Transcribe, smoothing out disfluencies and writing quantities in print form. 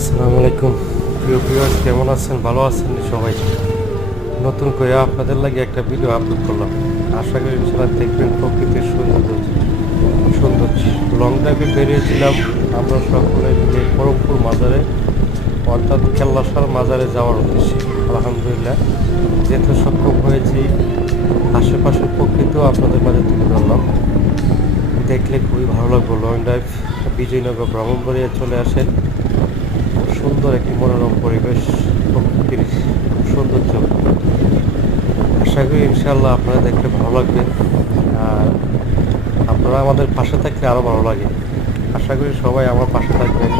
আসসালামু আলাইকুম প্রিয় ভিউয়ার্স, কেমন আছেন? ভালো আছেন সবাই? নতুন করে আপনাদের লাগে একটা ভিডিও আপলোড করলাম। আশা করি ইনশাআল্লাহ দেখবেন প্রকৃতির সৌন্দর্য। লং ড্রাইভে বেরিয়েছিলাম আমরা সকলে মিলে পরমপুর মাজারে, অর্থাৎ কেল্লাসার মাজারে যাওয়ার উদ্দেশ্যে। আলহামদুলিল্লাহ যেহেতু সক্ষম হয়েছি, আশেপাশের প্রকৃতিও আপনাদের মাঝে তুলে ধরলাম। দেখলে খুবই ভালো লাগলো। লং ড্রাইভ বিজয়নগর ব্রাহ্মণবাড়িয়া চলে আসেন। সুন্দর একটি মনোরম পরিবেশ, প্রকৃতির সৌন্দর্য। আশা করি ইনশাআল্লাহ আপনারা দেখতে ভালো লাগবে, আর আপনারা আমাদের পাশে থাকলে আরও ভালো লাগে। আশা করি সবাই আমার পাশে থাকবেন,